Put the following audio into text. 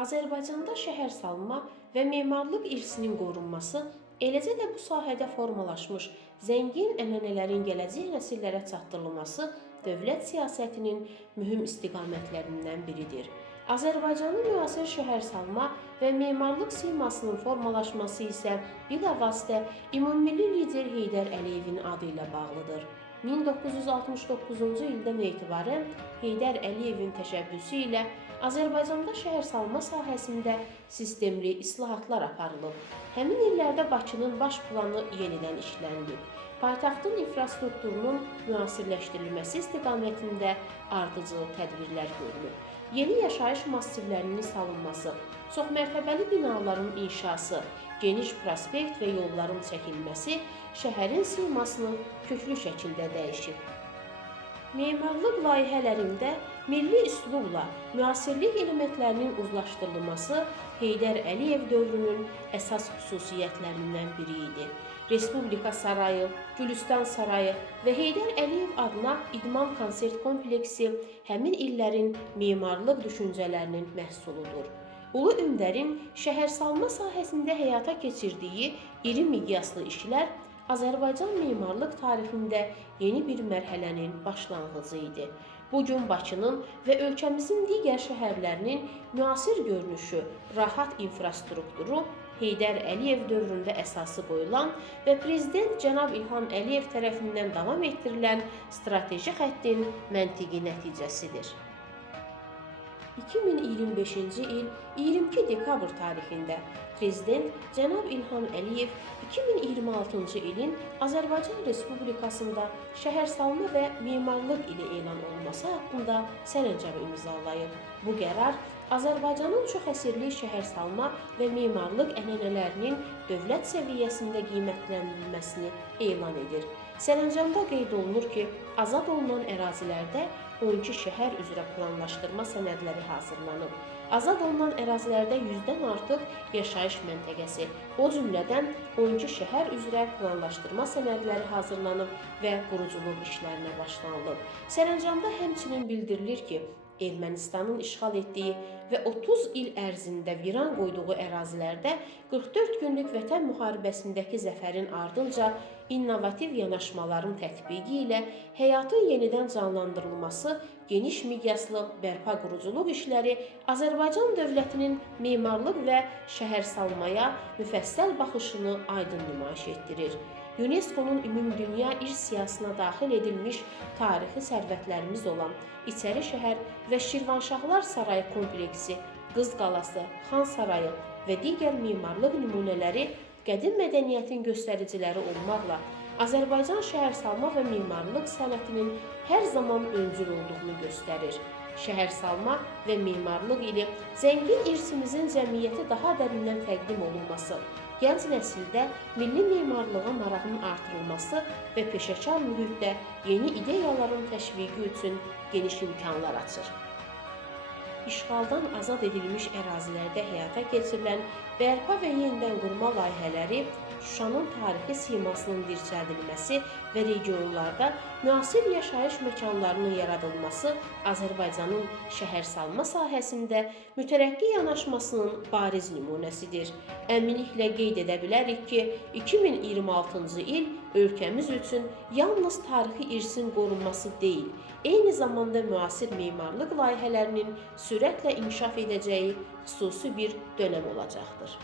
Azərbaycanda şəhərsalma və memarlıq irsinin qorunması, eləcə də bu sahədə formalaşmış zəngin ənənələrin gələcək nəsillərə çatdırılması dövlət siyasətinin mühüm istiqamətlərindən biridir. Azərbaycanın müasir şəhərsalma və memarlıq simasının formalaşması isə bilavasitə ümummilli lider Heydər Əliyevin adı ilə bağlıdır. 1969-cu ildən etibarən Heydər Əliyevin təşəbbüsü ilə Azərbaycanda şəhərsalma sahəsində sistemli islahatlar aparılıb. Həmin illərdə Bakının baş planı yenidən işlənilib. Paytaxtın infrastrukturunun müasirləşdirilməsi istiqamətində ardıcıl tədbirlər görülüb. Yeni yaşayış massivlərinin salınması, çoxmərtəbəli binaların inşası, geniş prospekt və yolların çəkilməsi şəhərin simasını köklü şəkildə dəyişib. Memarlıq layihələrində milli üslubla müasirlik elementlərinin uzlaşdırılması Heydər Əliyev dövrünün əsas xüsusiyyətlərindən biri idi. Respublika sarayı, Gülüstan sarayı və Heydər Əliyev adına idman konsert kompleksi həmin illərin memarlıq düşüncələrinin məhsuludur. Ulu Öndərin şəhərsalma sahəsində həyata keçirdiyi iri miqyaslı işlər Azərbaycan memarlıq tarixində yeni bir mərhələnin başlanğıcı idi. Bu gün Bakının və ölkəmizin digər şəhərlərinin müasir görünüşü, rahat infrastrukturu Heydər Əliyev dövründə əsası qoyulan və Prezident cənab İlham Əliyev tərəfindən davam etdirilən strateji xəttin məntiqi nəticəsidir. 2025-ci il 22 dekabr tarixində Prezident cənab İlham Əliyev 2026-cı ilin Azərbaycan Respublikasında şəhərsalma və memarlıq ili elan olunması haqqında sərəncam imzalayıb. Bu qərar Azərbaycanın çoxəsirli şəhərsalma və memarlıq ənənələrinin dövlət səviyyəsində qiymətləndirilməsini elan edir. Sərəncamda qeyd olunur ki, azad olunan ərazilərdə 12 şəhər üzrə planlaşdırma sənədləri hazırlanıb. Azad olunan ərazilərdə 100-dən artıq yaşayış məntəqəsi, o cümlədən 12 şəhər üzrə planlaşdırma sənədləri hazırlanıb və quruculuq işlərinə başlanılıb. Sərəncamda həmçinin bildirilir ki, Ermənistanın işğal etdiyi və 30 il ərzində viran qoyduğu ərazilərdə 44 günlük Vətən müharibəsindəki zəfərin ardınca innovativ yanaşmaların tətbiqi ilə həyatın yenidən canlandırılması, geniş miqyaslı bərpa quruculuq işləri Azərbaycan dövlətinin memarlıq və şəhərsalmaya müfəssəl baxışını aydın nümayiş etdirir. UNESCO-nun ümumdünya irs siyahısına daxil edilmiş tarixi sərvətlərimiz olan İçəri şəhər və Şirvanşahlar Sarayı kompleksi, Qız qalası, Xan sarayı və digər memarlıq nümunələri qədim mədəniyyətin göstəriciləri olmaqla Azərbaycan şəhərsalma və memarlıq sənətinin hər zaman öncül olduğunu göstərir. Şəhərsalma və memarlıq ili zəngin irsimizin cəmiyyəti daha dərindən təqdim olunması, gənc nəsildə milli memarlığa marağın artırılması və peşəkar mühitdə yeni ideyaların təşviqi üçün geniş imkanlar açır. İşğaldan azad edilmiş ərazilərdə həyata keçirilən bərpa və yenidən qurma layihələri Şuşanın tarixi simasının dirçəldilməsi və regionlarda müasir yaşayış məkanlarının yaradılması Azərbaycanın şəhərsalma sahəsində mütərəqqi yanaşmasının bariz nümunəsidir. Əminliklə qeyd edə bilərik ki, 2026-cı il ölkəmiz üçün yalnız tarixi irsin qorunması deyil, eyni zamanda müasir memarlıq layihələrinin sürətlə inkişaf edəcəyi xüsusi bir dönəm olacaqdır.